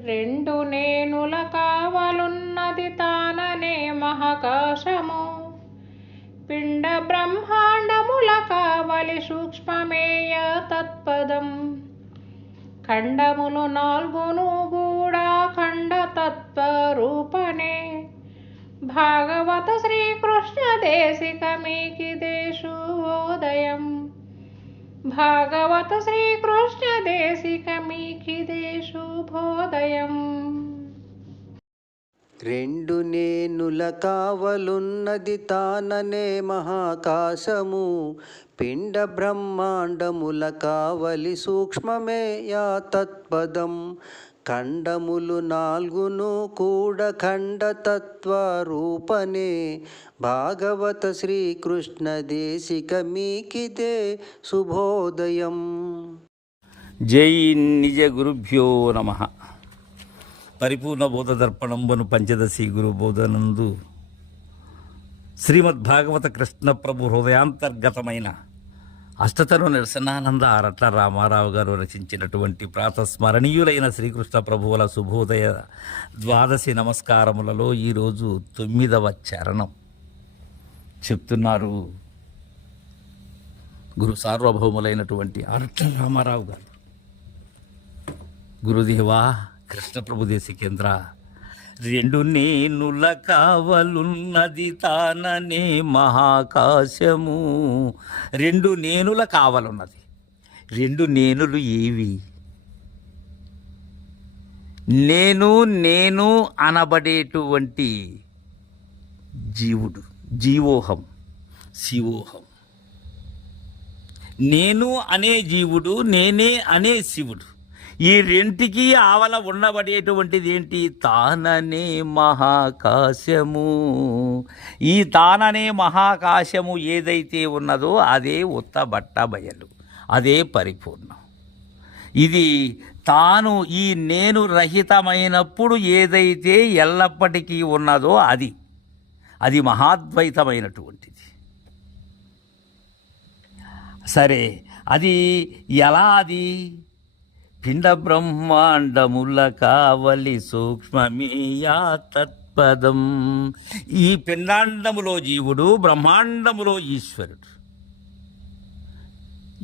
రెండు నేనుల కావలున్నది తాననే మహాకాశము. పిండ బ్రహ్మాండముల కావలి సూక్ష్మమేయ తత్పదం. ఖండములు నాలుగును కూడా ఖండ తత్వరూపనే. భాగవత శ్రీకృష్ణ దేశిక మీకి భాగవత శ్రీకృష్ణ దేశికమీకిదే శుభోదయం రెండు నేనుల కావలున్నది తాననే మహాకాశము. పిండ బ్రహ్మాండముల కావలి సూక్ష్మమే యా తత్పదం. ఖండములు నాలుగును కూడా ఖండతత్వ రూపనే. భాగవత శ్రీకృష్ణ దేశిక మీకిదే శుభోదయం. జై నిజ గురుభ్యో నమ. పరిపూర్ణ బోధ దర్పణంబను పంచదశి గురు బోధనందు శ్రీమద్భాగవత కృష్ణ ప్రభు హృదయాంతర్గతమైన అష్టతరు నిరసనానంద అరట్ల రామారావు గారు రచించినటువంటి ప్రాతస్మరణీయులైన శ్రీకృష్ణ ప్రభువుల శుభోదయ ద్వాదశి నమస్కారములలో ఈరోజు తొమ్మిదవ చరణం. చెప్తున్నారు గురు సార్వభౌములైనటువంటి అరట్ల రామారావు గారు. గురుదేవా కృష్ణప్రభు దేశికేంద్ర రెండు నేనుల కావలున్నది తాననే మహాకాశము. రెండు నేనుల కావలున్నది. రెండు నేనులు ఏవి? నేను నేను అనబడేటువంటి జీవుడు జీవోహం శివోహం. నేను అనే జీవుడు నేనే అనే శివుడు. ఈ రెంటికి ఆవల ఉండబడేటువంటిది ఏంటి? తాననే మహాకాశము. ఈ తాననే మహాకాశము ఏదైతే ఉన్నదో అదే ఉత్త బట్ట బయలు. అదే పరిపూర్ణం. ఇది తాను ఈ నేను రహితమైనప్పుడు ఏదైతే ఎల్లప్పటికీ ఉన్నదో అది. అది మహాద్వైతమైనటువంటిది. సరే అది ఎలా అది? పిండ బ్రహ్మాండముల కావలి సూక్ష్మమీయా తత్పదం. ఈ పిండాండములో జీవుడు బ్రహ్మాండములో ఈశ్వరుడు.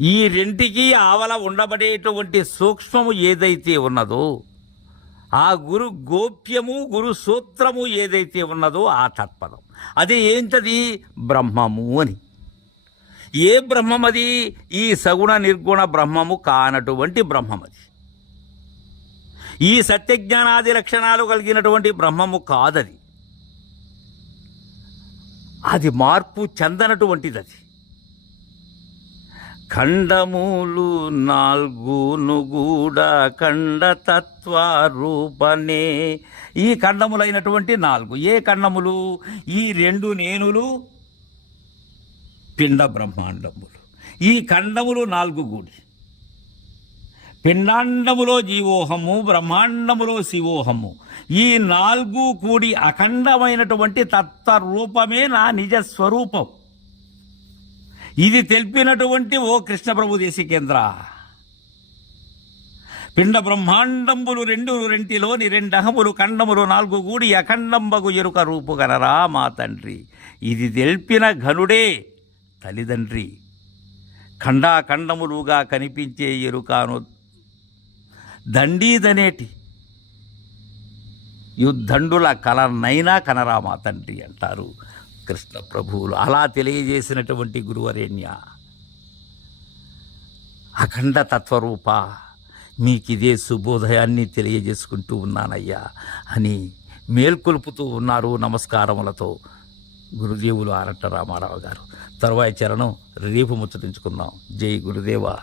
ఈ రెంటికి ఆవల ఉండబడేటువంటి సూక్ష్మము ఏదైతే ఉన్నదో ఆ గురు గోప్యము గురు సూత్రము ఏదైతే ఉన్నదో ఆ తత్పదం. అది ఏంటది? బ్రహ్మము అని. ఏ బ్రహ్మమది? ఈ సగుణ నిర్గుణ బ్రహ్మము కానటువంటి బ్రహ్మమది. ఈ సత్యజ్ఞానాది లక్షణాలు కలిగినటువంటి బ్రహ్మము కాదది. అది మార్పు చెందనటువంటిది అది ఖండములు నాలుగును కూడా ఖండతత్వ రూపనే. ఈ ఖండములైనటువంటి నాలుగు. ఏ ఖండములు? ఈ రెండు నేనులు పిండ బ్రహ్మాండములు. ఈ ఖండములు నాలుగు గూడి. పిండాండములో జీవోహము బ్రహ్మాండములో శివోహము. ఈ నాలుగు కూడి అఖండమైనటువంటి తత్వరూపమే నా నిజ స్వరూపం. ఇది తెలిపినటువంటి ఓ కృష్ణప్రభు దేశికేంద్ర. పిండ బ్రహ్మాండంబులు రెండు రెంటిలోని రెండహములు ఖండములు నాలుగు కూడి అఖండంబగు ఎరుక రూపు గనరా మా తండ్రి. ఇది తెలిపిన ఘనుడే. తల్లిదండ్రి ఖండాఖండములుగా కనిపించే ఎరుకాను దండీదనేటి యుద్ధండుల కలనైనా కనరా మా తండ్రి అంటారు కృష్ణ ప్రభువులు. అలా తెలియజేసినటువంటి గురువరేణ్య అఖండ తత్వరూప మీకిదే శుభోదయాన్ని తెలియజేసుకుంటూ ఉన్నానయ్యా అని మేల్కొల్పుతూ ఉన్నారు నమస్కారములతో గురుదేవులు ఆరట్ట రామారావు గారు. తరువాయి చరణం రేపు ముచ్చటించుకుందాం. జై గురుదేవా.